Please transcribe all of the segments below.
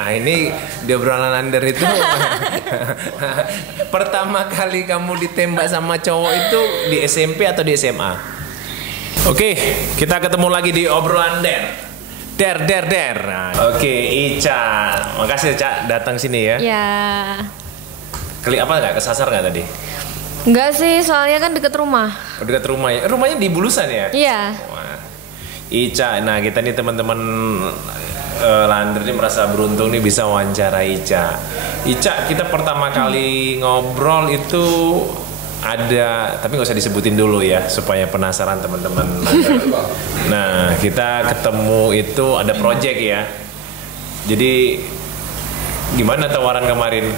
Nah ini di obrolan under itu pertama kali kamu ditembak sama cowok itu di SMP atau di SMA? Oke, kita ketemu lagi di obrolan Der. Nah, oke, Ica, makasih Ca datang sini ya. Ya. Kali apa nggak kesasar nggak tadi? Enggak sih, soalnya kan deket rumah. Oh, dekat rumah ya. Rumahnya di Bulusan ya? Iya. Wah. Ica, nah kita nih teman-teman Lander ini merasa beruntung nih bisa wawancara Ica. Ica, kita pertama kali ngobrol itu ada, tapi nggak usah disebutin dulu ya supaya penasaran teman-teman. Nah, kita ketemu itu ada project ya. Jadi gimana tawaran kemarin?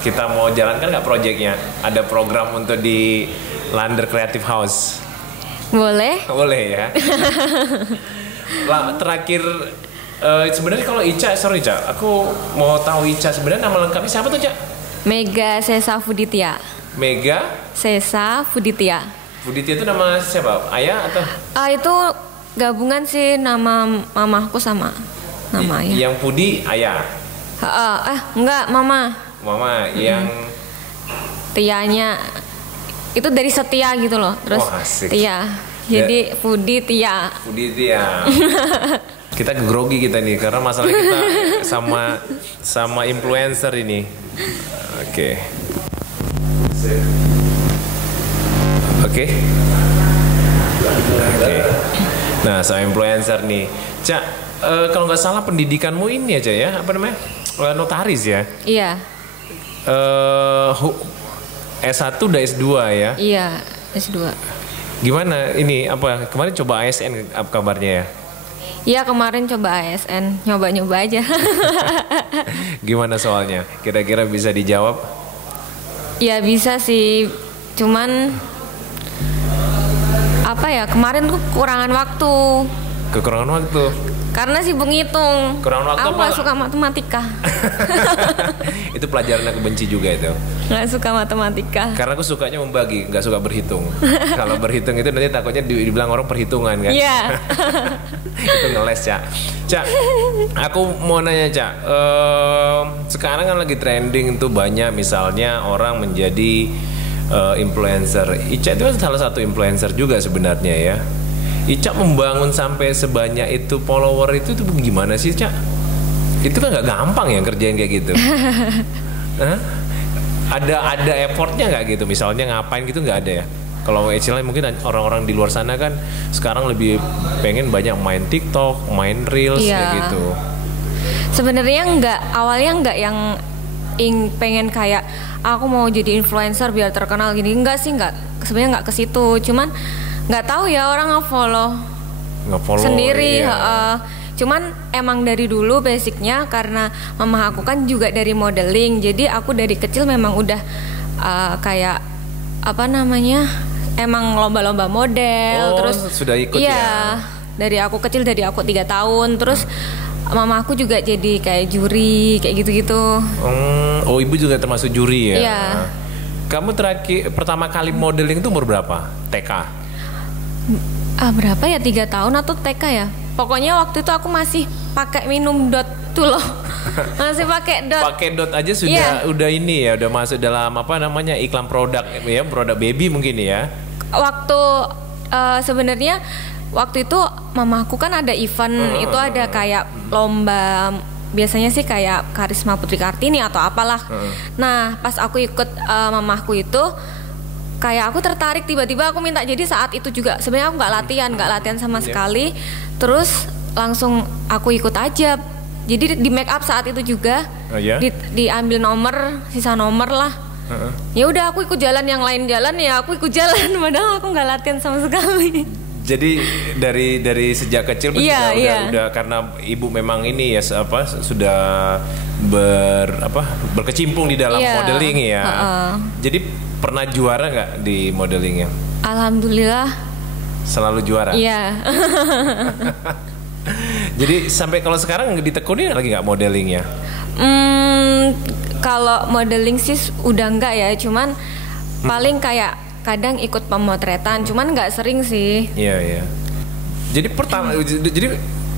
Kita mau jalankan nggak projectnya? Ada program untuk di Lander Creative House. Boleh? Boleh ya. Lah, terakhir sebenarnya kalau Ica, sorry Ica, aku mau tahu Ica sebenarnya nama lengkapnya siapa tuh Ica? Mega Sesa Fuditya. Mega Sesa Fuditya. Fuditya itu nama siapa? Ayah atau? Itu gabungan sih nama mamaku sama nama ayah. Yang Pudi ayah. Enggak, mama. Mama yang Tianya itu dari setia gitu loh. Terus asik. Tia. Jadi Fuditya. Fuditya. Kita grogi kita nih karena masalah kita sama influencer ini. Oke. Nah, sama influencer nih. Cak, kalau nggak salah pendidikanmu ini aja ya, apa namanya? Notaris ya? Iya. S1 udah S2 ya? Iya, S2. Gimana ini apa kemarin coba ASN apa kabarnya ya? Iya, kemarin coba ASN, nyoba-nyoba aja. Gimana soalnya? Kira-kira bisa dijawab? Ya bisa sih, cuman apa ya, kemarin tuh kekurangan waktu. Kekurangan waktu? Karena sibuk ngitung. Kurang waktu aku apa? gak suka matematika. Itu pelajaran aku benci juga itu. Gak suka matematika. Karena aku sukanya membagi, gak suka berhitung. Kalau berhitung itu nanti takutnya dibilang orang perhitungan kan. Iya. Itu ngeles Cak. Cak, aku mau nanya Cak, sekarang kan lagi trending tuh banyak misalnya orang menjadi influencer. Ica itu kan salah satu influencer juga sebenarnya ya. Ica membangun sampai sebanyak itu follower itu gimana sih Cak? Itu kan nggak gampang ya kerjain kayak gitu. Hah? Ada effortnya nggak gitu? Misalnya ngapain gitu nggak ada ya? Kalau istilahnya mungkin orang-orang di luar sana kan sekarang lebih pengen banyak main TikTok, main Reels kayak gitu. Sebenarnya awalnya nggak yang pengen kayak aku mau jadi influencer biar terkenal gini, enggak sih, sebenarnya nggak ke situ. Cuman nggak tahu ya orang nge-follow sendiri. Iya. Cuman emang dari dulu basicnya karena mama aku kan juga dari modeling, jadi aku dari kecil memang udah kayak apa namanya, emang lomba-lomba model. Terus sudah ikut ya? Dari aku kecil, dari aku 3 tahun. Terus mama aku juga jadi kayak juri kayak gitu-gitu. Oh, ibu juga termasuk juri ya? Iya. Kamu pertama kali modeling itu umur berapa? TK? Berapa ya, 3 tahun atau TK ya? Pokoknya waktu itu aku masih pakai minum dot tuh loh. Masih pakai dot. Pakai dot aja sudah udah ini ya, udah masuk dalam apa namanya iklan produk ya, produk baby mungkin ya. Waktu sebenarnya waktu itu mamaku kan ada event, itu ada kayak lomba, biasanya sih kayak Karisma Putri Kartini atau apalah. Nah, pas aku ikut mamaku itu kayak aku tertarik, tiba-tiba aku minta jadi saat itu juga. Sebenarnya aku nggak latihan sama sekali. Terus langsung aku ikut aja. Jadi di make up saat itu juga. Diambil sisa nomor lah. Ya udah aku ikut jalan, yang lain jalan ya aku ikut jalan. Padahal aku nggak latihan sama sekali. Jadi dari sejak kecil udah karena ibu memang ini ya sudah berkecimpung di dalam modeling ya. Jadi pernah juara nggak di modelingnya? Alhamdulillah. Selalu juara. Iya. Jadi sampai kalau sekarang ditekunin lagi nggak modelingnya? Kalau modeling sih udah enggak ya, cuman paling kayak kadang ikut pemotretan, cuman nggak sering sih. Iya. Jadi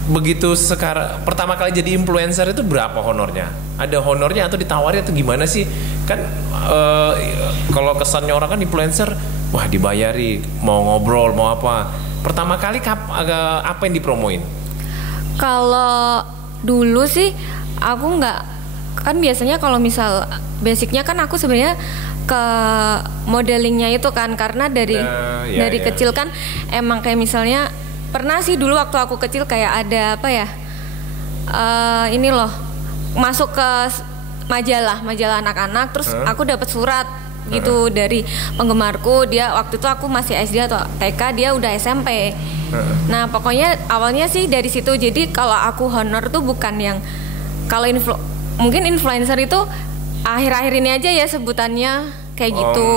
begitu sekarang pertama kali jadi influencer itu berapa honornya? Ada honornya atau ditawari atau gimana sih? Kan kalau kesannya orang kan influencer, wah dibayari, mau ngobrol, mau apa. Pertama kali apa yang dipromoin? Kalau dulu sih aku nggak, kan biasanya kalau misal basicnya kan aku sebenarnya ke modelingnya itu kan, karena dari kecil kan emang kayak misalnya pernah sih dulu waktu aku kecil kayak ada apa ya, ini loh, masuk ke majalah anak-anak, terus aku dapat surat gitu dari penggemarku. Dia waktu itu aku masih SD atau TK, dia udah SMP. Nah pokoknya awalnya sih dari situ. Jadi kalau aku honor tuh bukan yang, kalau mungkin influencer itu akhir-akhir ini aja ya sebutannya kayak gitu.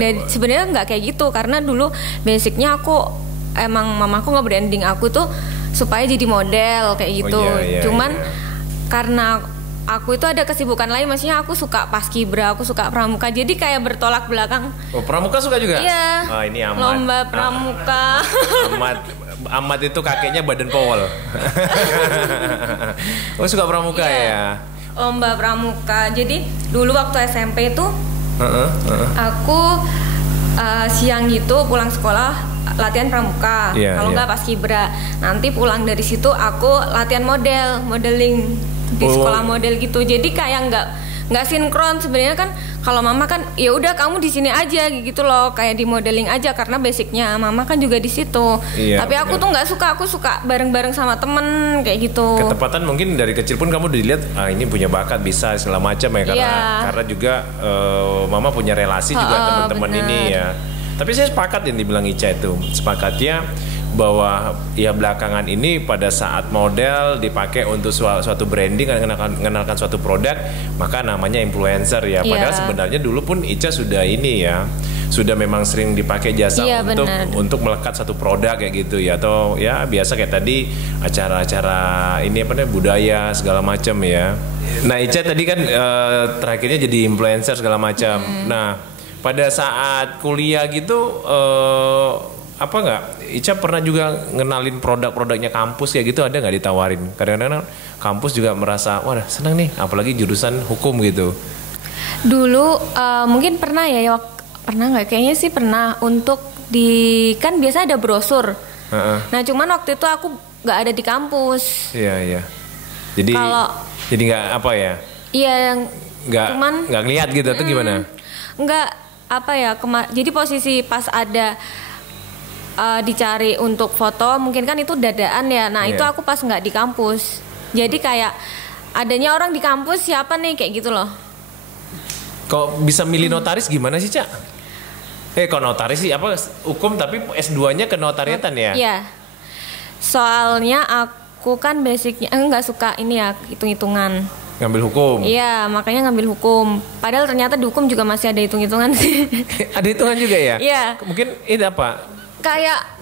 Dan sebenarnya nggak kayak gitu, karena dulu basicnya aku emang mamaku nge-branding aku tuh supaya jadi model kayak gitu. Cuman karena aku itu ada kesibukan lain, maksudnya aku suka paskibra, aku suka pramuka, jadi kayak bertolak belakang. Oh, pramuka suka juga? Iya. Oh, ini Amat. Lomba pramuka. Amat itu kakeknya Baden Powell. Oh, suka pramuka ya? Lomba pramuka. Jadi dulu waktu SMP itu aku siang gitu pulang sekolah latihan pramuka, kalau nggak paskibra. Nanti pulang dari situ aku latihan modeling di sekolah model gitu. Jadi kayak nggak sinkron sebenarnya kan. Kalau mama kan ya udah kamu di sini aja gitu loh, kayak di modeling aja karena basicnya mama kan juga di situ. Tapi aku tuh nggak suka, aku suka bareng-bareng sama temen kayak gitu. Ketepatan mungkin dari kecil pun kamu dilihat ini punya bakat, bisa segala macam ya, karena juga mama punya relasi juga teman-teman ini ya. Tapi saya sepakat yang dibilang Ica itu, sepakatnya bahwa ya belakangan ini pada saat model dipakai untuk suatu branding, mengenalkan suatu produk, maka namanya influencer ya. Padahal sebenarnya dulu pun Ica sudah ini ya, sudah memang sering dipakai jasa untuk melekat satu produk kayak gitu ya, atau ya biasa kayak tadi acara-acara ini apa namanya budaya segala macam ya. Nah Ica tadi kan terakhirnya jadi influencer segala macam. Nah pada saat kuliah gitu apa nggak Ica pernah juga ngenalin produk-produknya kampus kayak gitu, ada nggak ditawarin? Kadang-kadang kampus juga merasa wah senang nih, apalagi jurusan hukum gitu. Dulu mungkin pernah ya, pernah nggak? Kayaknya sih pernah, untuk kan biasa ada brosur. Nah cuman waktu itu aku nggak ada di kampus. Iya. Jadi nggak apa ya? Iya, nggak ngeliat gitu atau gimana? Nggak apa ya, jadi posisi pas ada dicari untuk foto, mungkin kan itu dadaan ya. Nah itu aku pas nggak di kampus, jadi kayak adanya orang di kampus siapa nih kayak gitu loh. Kok bisa milih notaris gimana sih Cak? Kok notaris sih apa hukum tapi S2-nya ke notariatan ya? Iya. Soalnya aku kan basicnya nggak suka ini ya, hitung-hitungan. Ngambil hukum? Iya, makanya ngambil hukum. Padahal ternyata di hukum juga masih ada hitung-hitungan sih. Ada hitungan juga ya? Iya. Mungkin ini apa? Kayak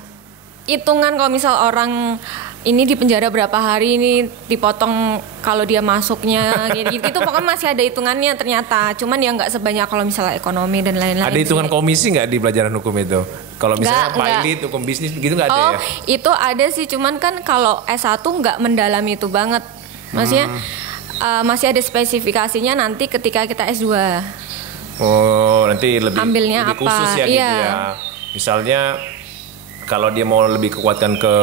hitungan kalau misal orang ini di penjara berapa hari, ini dipotong kalau dia masuknya gitu pokoknya masih ada hitungannya ternyata. Cuman ya nggak sebanyak kalau misalnya ekonomi dan lain-lain. Ada hitungan komisi nggak di pelajaran hukum itu? Kalau misalnya pilot, hukum bisnis gitu nggak ada ya? Itu ada sih, cuman kan kalau S1 nggak mendalami itu banget. Maksudnya masih ada spesifikasinya nanti ketika kita S2. Oh, nanti lebih ambilnya lebih khusus ya gitu ya. Misalnya kalau dia mau lebih kekuatkan ke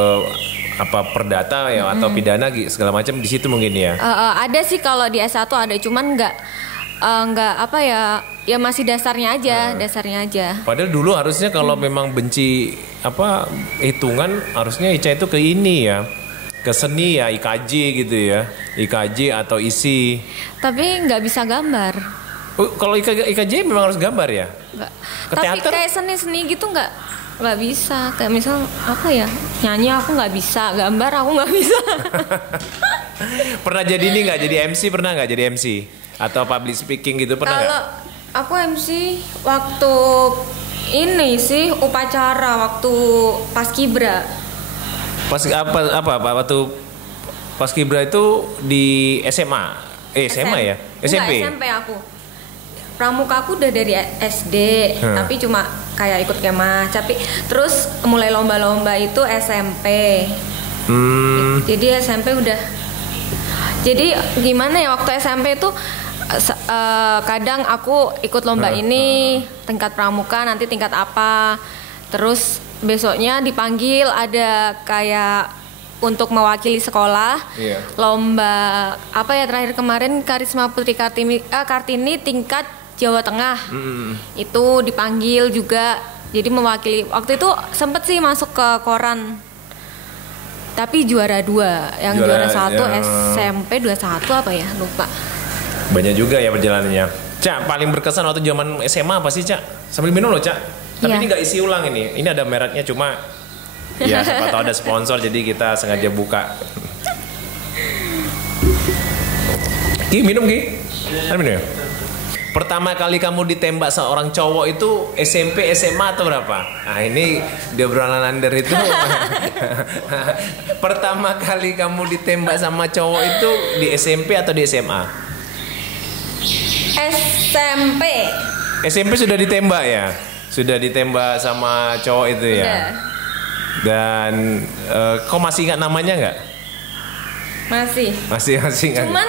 apa perdata ya atau pidana segala macam di situ mungkin ya. Ada sih kalau di S1 ada, cuman nggak apa ya masih dasarnya aja. Padahal dulu harusnya kalau memang benci apa hitungan, harusnya Ica itu ke ini ya, ke seni ya, IKJ gitu ya, IKJ atau isi. Tapi nggak bisa gambar. Kalau IKJ memang harus gambar ya? Nggak. Tapi kayak seni gitu nggak bisa. Kayak misal apa ya, nyanyi aku nggak bisa, gambar aku nggak bisa. Pernah jadi ini nggak, jadi MC pernah nggak jadi MC atau public speaking gitu pernah nggak? Kalau aku MC waktu ini sih upacara waktu paskibra. Waktu paskibra itu di SMA? SMA ya? SMP? Enggak, SMP aku. Pramuka aku udah dari SD, tapi cuma kayak ikut kemah. Tapi terus mulai lomba-lomba itu SMP. Jadi SMP udah. Jadi gimana ya, waktu SMP itu kadang aku ikut lomba ini tingkat pramuka, nanti tingkat apa, terus besoknya dipanggil ada kayak untuk mewakili sekolah, lomba apa ya, terakhir kemarin Karisma Putri Kartini tingkat Jawa Tengah. Itu dipanggil juga, jadi mewakili. Waktu itu sempet sih masuk ke koran, tapi juara 2, yang juara 1 SMP 21 apa ya, lupa. Banyak juga ya perjalanannya. Cak, paling berkesan waktu zaman SMA apa sih, Cak? Sambil minum loh, Cak. Tapi ini nggak isi ulang ini. Ini ada mereknya, cuma ya siapa tahu ada sponsor, jadi kita sengaja buka. Ki, minum Ki. Ada minum ya? Pertama kali kamu ditembak seorang cowok itu SMP, SMA atau berapa? Nah ini dia obrolan Ander itu. Pertama kali kamu ditembak sama cowok itu di SMP atau di SMA? SMP. SMP sudah ditembak ya? Sudah ditembak sama cowok itu ya? Udah. Dan kau masih ingat namanya nggak? Masih. Masih ingat. Cuman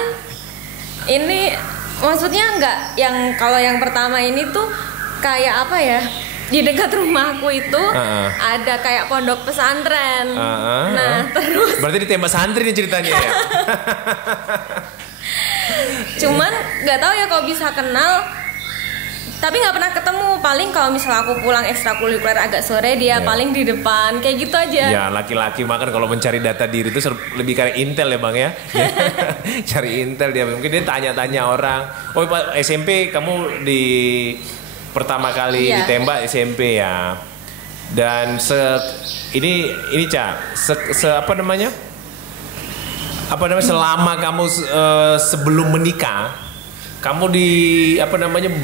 ini maksudnya nggak yang kalau yang pertama ini tuh kayak apa ya? Di dekat rumahku itu ada kayak pondok pesantren. Nah terus. Berarti ditembak santri nih ceritanya ya? Cuman nggak tahu ya kok bisa kenal, tapi nggak pernah ketemu. Paling kalau misalnya aku pulang ekstrakurikuler agak sore, dia paling di depan kayak gitu aja. Ya laki-laki makan kalau mencari data diri itu lebih kayak intel ya bang ya. Cari intel dia, mungkin dia tanya-tanya orang. Oh Pak, SMP kamu di pertama kali ditembak SMP ya. Dan ini Cak, apa namanya? Selama kamu sebelum menikah, kamu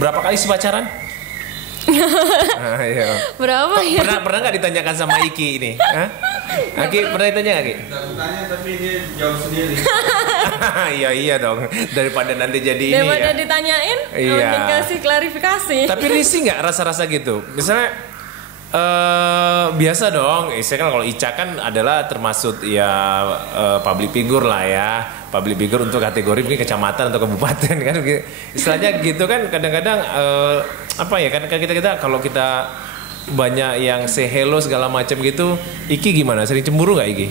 berapa kali sih pacaran? Berapa ya? Pernah nggak ditanyakan sama Iki ini? Aki pernah ditanya nggak Ki? Tanya tapi dia jawab sendiri. Iya dong, daripada nanti jadi daripada ini ya. Ditanyain, dikasih klarifikasi. Tapi risih nggak rasa-rasa gitu? Misalnya biasa dong. Saya kan kalau Ica kan adalah termasuk ya public figure lah ya. Public figure untuk kategori mungkin kecamatan atau kabupaten kan. Istilahnya gitu kan. Kadang-kadang apa ya? Kan kita kalau kita banyak yang say hello segala macam gitu. Iki gimana? Sering cemburu nggak Iki?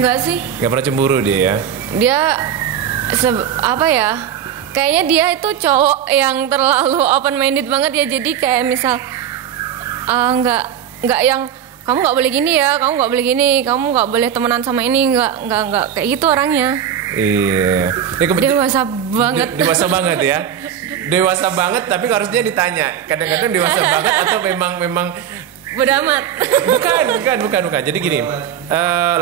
Enggak sih. Nggak pernah cemburu dia ya? Dia apa ya? Kayaknya dia itu cowok yang terlalu open minded banget ya. Jadi kayak misal nggak yang kamu nggak boleh gini ya, kamu nggak boleh gini, kamu nggak boleh temenan sama ini, nggak kayak gitu orangnya. Iya. Dewasa banget. Dewasa banget ya. Dewasa banget, tapi harusnya ditanya. Kadang-kadang dewasa banget atau memang bodo amat. Bukan. Jadi gini,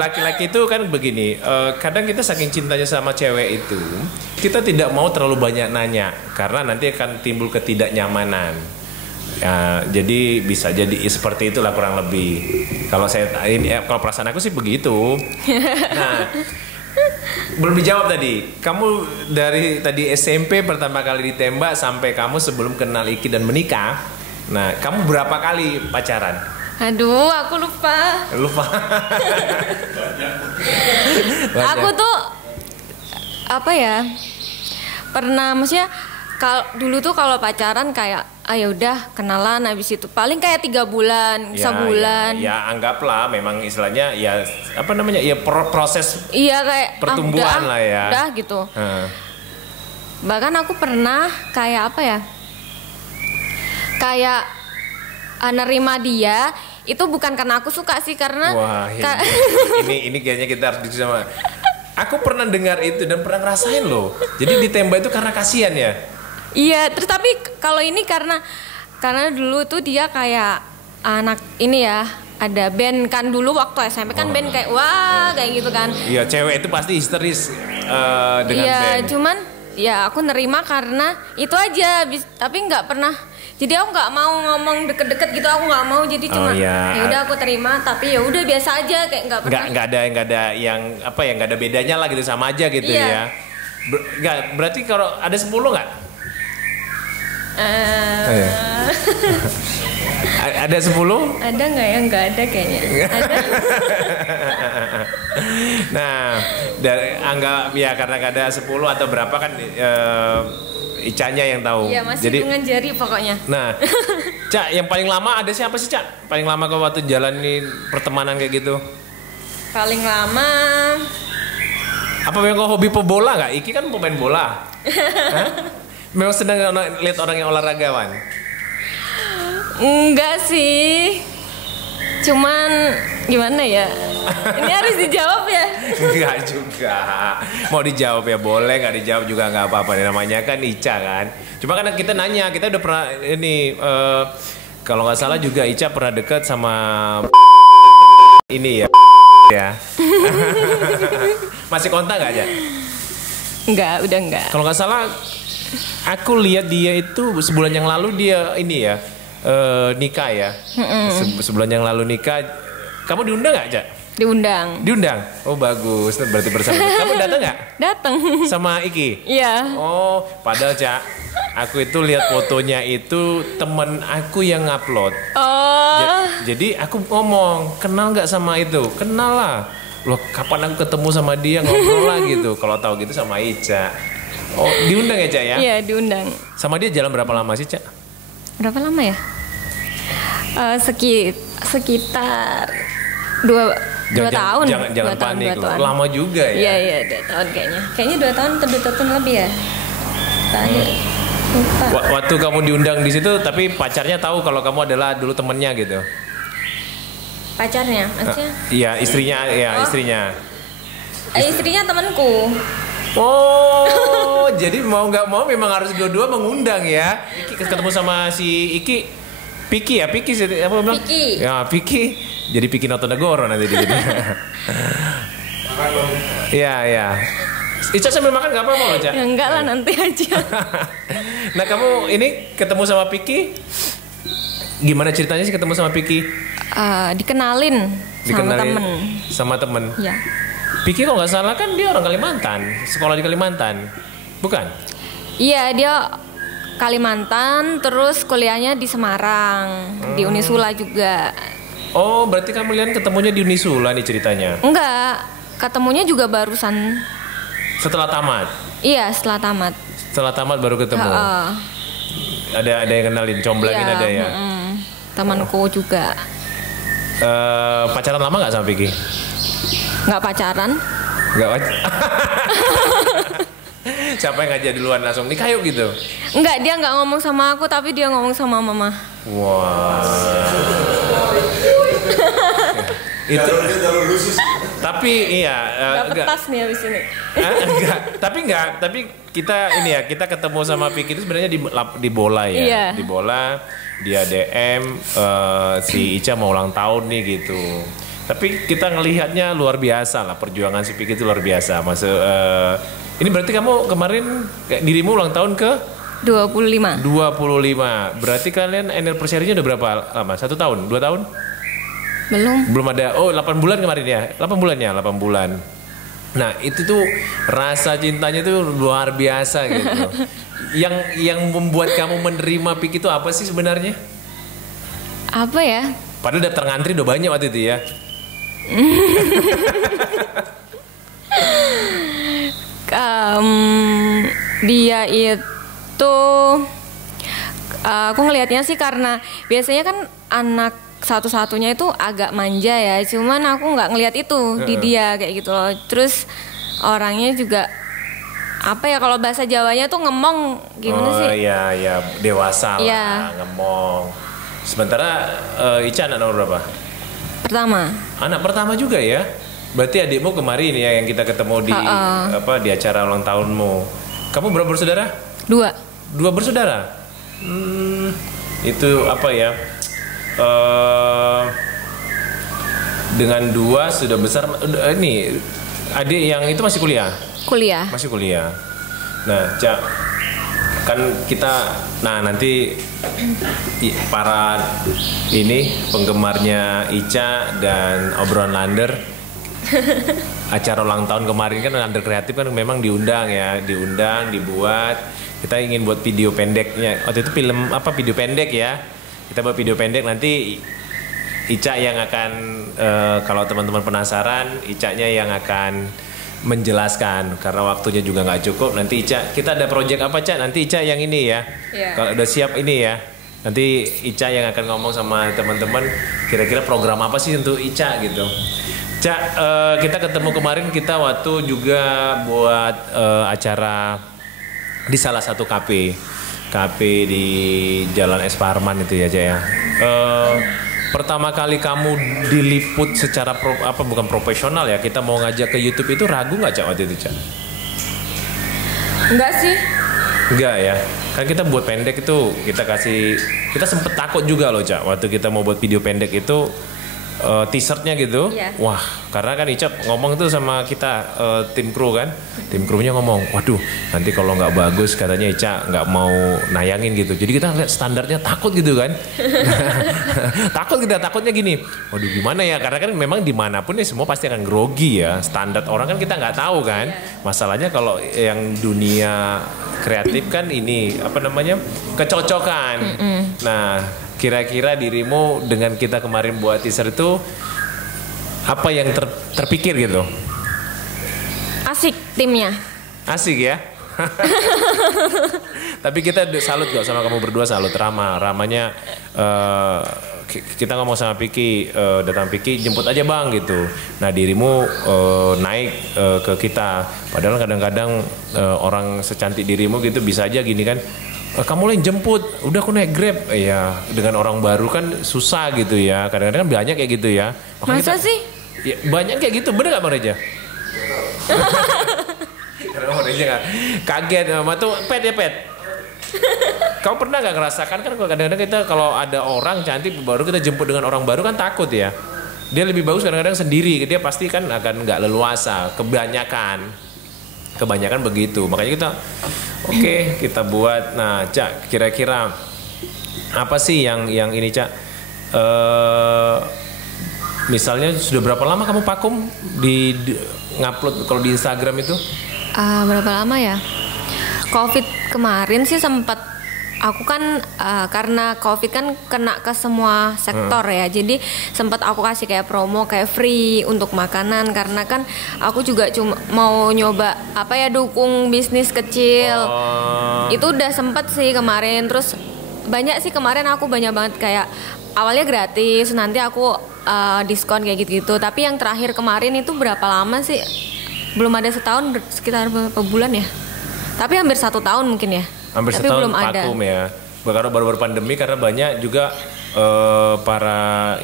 laki-laki itu kan begini. Kadang kita saking cintanya sama cewek itu, kita tidak mau terlalu banyak nanya karena nanti akan timbul ketidaknyamanan. Ya, jadi bisa jadi seperti itulah kurang lebih. Kalau kalau perasaan aku sih begitu. Nah, belum dijawab tadi. Kamu dari tadi SMP pertama kali ditembak sampai kamu sebelum kenal Iki dan menikah. Nah, kamu berapa kali pacaran? Aduh, aku lupa. Aku tuh apa ya? Pernah, maksudnya dulu tuh kalau pacaran kayak ya udah kenalan, habis itu paling kayak 3 bulan, sebulan. Ya anggaplah memang istilahnya ya apa namanya ya proses. Iya kayak pertumbuhan lah ya. Udah gitu. Bahkan aku pernah kayak apa ya? Kayak nerima dia itu bukan karena aku suka sih, karena ini kayaknya kita harus diskusi sama. Aku pernah dengar itu dan pernah ngerasain loh. Jadi ditembak itu karena kasihan ya. Iya, terus tapi kalau ini karena dulu tuh dia kayak anak ini ya, ada band kan dulu waktu SMP kan band kayak kayak gitu kan. Iya, cewek itu pasti histeris dengan band. Cuman ya aku nerima karena itu aja, tapi nggak pernah. Jadi aku nggak mau ngomong deket-deket gitu, aku nggak mau. Jadi cuma ya udah aku terima, tapi ya udah biasa aja kayak nggak pernah. Nggak ada yang apa ya, nggak ada bedanya lah gitu, sama aja gitu ya. Berarti kalau ada 10 nggak? Ada 10? Ada nggak ya? Nggak ada kayaknya. Ada. Nah, dari anggap ya karena ada 10 atau berapa kan Icanya yang tahu. Iya, masih hitungan jari pokoknya. Nah, Cak, yang paling lama ada siapa sih, Cak? Paling lama kau waktu jalanin pertemanan kayak gitu? Paling lama Apa memang kau hobi pebola nggak? Iki kan pemain bola. Hah? Memang senang lihat orang yang olahragawan. enggak sih. Cuman gimana ya? Ini harus dijawab ya? Enggak juga. Mau dijawab ya boleh, nggak dijawab juga nggak apa-apa. Namanya kan Ica kan. Cuma kan kita nanya, kita udah pernah ini kalau nggak salah juga Ica pernah dekat sama ini ya. Ya. Masih kontak nggak aja? Enggak, udah enggak. Kalau nggak salah, aku lihat dia itu sebulan yang lalu dia ini ya nikah ya. Sebulan yang lalu nikah. Kamu diundang nggak, Cak? Diundang. Diundang. Oh bagus, berarti bersama. Kamu datang nggak? Datang. Sama Iki. Iya. Oh, padahal Cak, aku itu lihat fotonya itu temen aku yang ngupload. Oh. Jadi aku ngomong, kenal nggak sama itu? Kenal lah. Loh, kapan aku ketemu sama dia ngobrol lah gitu. Kalau tahu gitu sama Ica. Oh, diundang ya, Cak ya? Iya, diundang. Sama dia jalan berapa lama sih, Cak? Berapa lama ya? Sekitar 2 tahun. Jangan panik loh. Lama juga ya. Iya, 2 tahun kayaknya. Kayaknya 2 tahun atau 2 tahun lebih ya. Terakhir. Lupa. Waktu kamu diundang di situ, tapi pacarnya tahu kalau kamu adalah dulu temennya gitu. Pacarnya, maksudnya? Iya, istrinya, ya istrinya. Istrinya temanku. Oh, jadi mau nggak mau memang harus dua-dua mengundang ya. Iki ketemu sama si Iki. Piki ya, Piki apa bilang? Piki. Ya, Piki. Jadi Piki Notonegoro nanti di sini. Iya, iya. Ica sambil makan nggak apa-apa loh, Ica? Ya enggak lah, nanti aja. Nah, kamu ini ketemu sama Piki? Gimana ceritanya sih ketemu sama Piki? Dikenalin sama temen. Sama temen. Ya. Piki kok nggak salah kan dia orang Kalimantan, sekolah di Kalimantan, bukan? Iya, dia Kalimantan, terus kuliahnya di Semarang, di Unisula juga. Oh, berarti kalian ketemunya di Unisula nih ceritanya? Enggak, ketemunya juga barusan. Setelah tamat? Iya, setelah tamat. Setelah tamat baru ketemu? Ada yang kenalin, comblangin iya, ada ya? Temanku juga. Pacaran lama nggak sama Piki? Nggak pacaran. Nggak pacaran? Siapa yang ngajak duluan langsung nikah yuk gitu? Enggak, dia nggak ngomong sama aku, tapi dia ngomong sama mama. Wah. Itu. Tapi iya. Dapat tas nih habis ini. Tapi kita ini ya, kita ketemu sama Piki itu sebenarnya di bola ya. Iya. Di bola dia DM si Ica mau ulang tahun nih gitu. Tapi kita ngelihatnya luar biasa lah, perjuangan si Piki itu luar biasa. Ini berarti kamu kemarin dirimu ulang tahun ke 25. 25. Berarti kalian anniversary-nya udah berapa lama? 1 tahun? 2 tahun? Belum ada. Oh, 8 bulan kemarin ya. 8 bulan ya, 8 bulan. Nah, itu tuh rasa cintanya tuh luar biasa gitu. Yang membuat kamu menerima Piki itu apa sih sebenarnya? Apa ya? Padahal daftar ngantri udah banyak waktu itu ya. Dia itu aku ngelihatnya sih karena biasanya kan anak satu-satunya itu agak manja ya, cuman aku nggak ngelihat itu di dia kayak gitu loh. Terus orangnya juga apa ya, kalau bahasa Jawanya tuh ngemong gimana sih? Oh iya, dewasa ya. Lah, ngemong. Sementara Ica anak nomor berapa? Pertama. Anak pertama juga ya. Berarti adikmu kemarin ya yang kita ketemu di di acara ulang tahunmu. Kamu berapa bersaudara? 2. 2 bersaudara. Itu apa ya? Dengan 2 sudah besar. Ini adik yang itu masih kuliah? Masih kuliah. Nah, Cak, kan kita nanti para ini penggemarnya Ica dan obrolan Lander acara ulang tahun kemarin kan Lander Kreatif kan memang diundang, dibuat. Kita ingin buat video pendeknya. Waktu itu video pendek ya. kita buat video pendek nanti Ica yang akan kalau teman-teman penasaran, Ica-nya yang akan menjelaskan karena waktunya juga nggak cukup. Nanti Ica, kita ada project apa Ca? Nanti Ica yang ini ya. Kalau udah siap ini ya, nanti Ica yang akan ngomong sama teman-teman kira-kira program apa sih untuk Ica gitu. Ca, kita ketemu kemarin kita waktu juga buat acara di salah satu kafe di Jalan Es Parman itu ya Ca ya. Pertama kali kamu diliput secara bukan profesional ya, kita mau ngajak ke YouTube itu ragu nggak Cak waktu itu Cak? Enggak sih. Enggak ya, kan kita buat pendek itu kita sempet takut juga loh Cak waktu kita mau buat video pendek itu t-shirtnya gitu. Wah, karena kan Ica ngomong tuh sama kita tim kru kan, tim krunya ngomong, waduh nanti kalau nggak bagus katanya Ica nggak mau nayangin gitu. Jadi kita lihat standarnya takut gitu kan. Takutnya gini, waduh gimana ya, karena kan memang dimanapun ya semua pasti akan grogi ya, standar orang kan kita nggak tahu kan. Masalahnya kalau yang dunia kreatif kan ini kecocokan. Nah, kira-kira dirimu dengan kita kemarin buat teaser itu apa yang terpikir gitu? Asik timnya. Asik ya. Tapi kita salut kok sama kamu berdua, salut ramanya. Kita ngomong sama Piki, datang Piki jemput aja bang gitu. Nah dirimu naik ke kita. Padahal kadang-kadang orang secantik dirimu gitu bisa aja gini kan. Kamu lain jemput, udah aku naik Grab. Ya dengan orang baru kan susah gitu ya. Kadang-kadang kan banyak kayak gitu ya. Masa sih? Ya, banyak kayak gitu, bener gak Bang Reja? Karena Bang Reja gak kaget sama tuh Pet. Kamu pernah gak ngerasakan kan kadang-kadang kita kalau ada orang cantik baru kita jemput dengan orang baru kan takut ya. Dia lebih bagus kadang-kadang sendiri, dia pasti kan akan gak leluasa, kebanyakan begitu. Makanya kita kita buat. Nah Cak, kira-kira apa sih yang ini Cak, misalnya sudah berapa lama kamu vakum di ngupload kalau di Instagram itu? Berapa lama ya? Covid kemarin sih sempat aku kan karena Covid kan kena ke semua sektor ya. Jadi sempat aku kasih kayak promo kayak free untuk makanan karena kan aku juga cuma mau nyoba dukung bisnis kecil. Itu udah sempet sih kemarin. Terus banyak sih kemarin aku banyak banget kayak awalnya gratis, nanti aku diskon kayak gitu-gitu. Tapi yang terakhir kemarin itu berapa lama sih? Belum ada setahun, sekitar berapa bulan ya? Tapi hampir 1 tahun mungkin ya. Hampir tapi setahun belum vakum ada. Ya. Karena baru pandemi, karena banyak juga para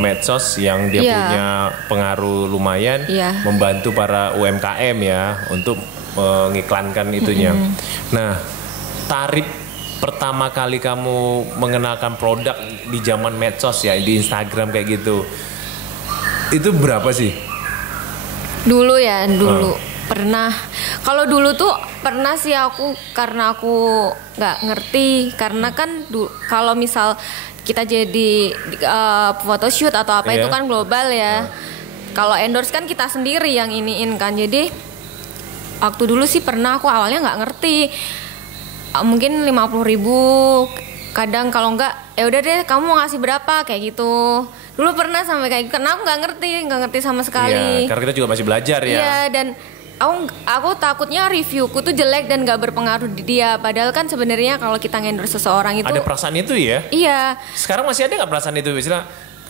medsos yang dia punya pengaruh lumayan membantu para UMKM ya untuk mengiklankan itunya. Nah, tarif pertama kali kamu mengenalkan produk di zaman medsos ya, di Instagram kayak gitu, itu berapa sih? Dulu pernah. Kalau dulu tuh pernah sih aku, karena aku nggak ngerti, karena kan kalau misal kita jadi photoshoot atau apa itu kan global ya. Kalau endorse kan kita sendiri yang iniin kan. Jadi waktu dulu sih pernah aku awalnya nggak ngerti. Mungkin 50.000, kadang kalau nggak ya udah deh kamu mau ngasih berapa kayak gitu. Dulu pernah sampai kayak gitu, karena aku nggak ngerti sama sekali. Iya, karena kita juga masih belajar ya. Iya, dan aku takutnya reviewku tuh jelek dan nggak berpengaruh di dia. Padahal kan sebenarnya kalau kita ngendorse seseorang itu ada perasaan itu ya. Iya. Sekarang masih ada nggak perasaan itu, misalnya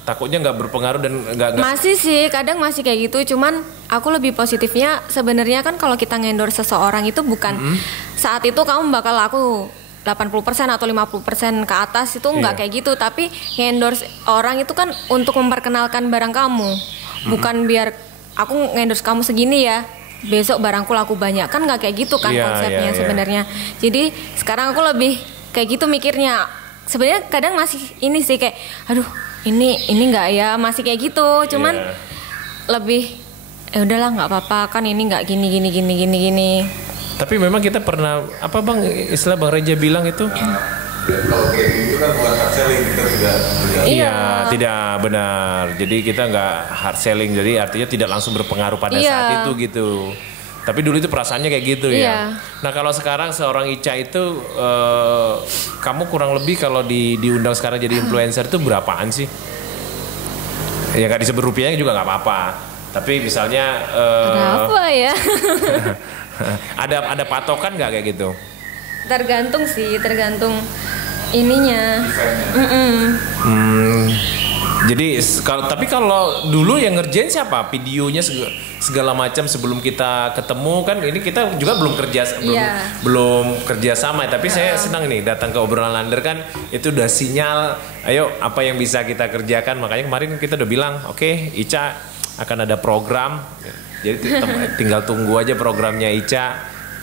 takutnya nggak berpengaruh dan nggak. Masih sih, kadang masih kayak gitu. Cuman aku lebih positifnya sebenarnya kan kalau kita ngendorse seseorang itu bukan saat itu kamu bakal laku 80% atau 50% ke atas itu nggak kayak gitu. Tapi ngendorse orang itu kan untuk memperkenalkan barang kamu, bukan biar aku ngendorse kamu segini ya, besok barangku laku banyak, kan nggak kayak gitu kan konsepnya sebenarnya. Jadi sekarang aku lebih kayak gitu mikirnya. Sebenarnya kadang masih ini sih kayak, aduh ini nggak ya, masih kayak gitu. Cuman lebih ya udahlah nggak apa-apa kan, ini nggak gini. Tapi memang kita pernah Bang, istilah Bang Reja bilang itu kalau kayak gitu kan bukan hard selling, kita tidak. Iya, tidak benar. Jadi kita nggak hard selling, jadi artinya tidak langsung berpengaruh pada saat itu gitu. Tapi dulu itu perasaannya kayak gitu Iya. ya. Nah kalau sekarang seorang Ica itu kamu kurang lebih kalau diundang sekarang jadi influencer itu berapaan sih? Ya nggak disebut rupiahnya juga nggak apa-apa. Tapi misalnya Berapa ya? ada patokan nggak kayak gitu? Tergantung sih, tergantung ininya. Jadi tapi kalau dulu yang ngerjain siapa? Videonya segala macam sebelum kita ketemu kan ini kita juga belum kerja sama. Tapi saya senang nih datang ke obrolan Lander kan itu udah sinyal. Ayo apa yang bisa kita kerjakan. Makanya kemarin kita udah bilang oke, Ica akan ada program. Jadi tinggal tunggu aja programnya Ica.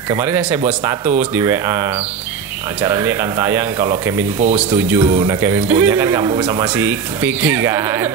Kemarin saya buat status di WA. Acara ini akan tayang kalau Keminfo setuju. Nah Keminfo-nya kan kamu sama si Piki kan.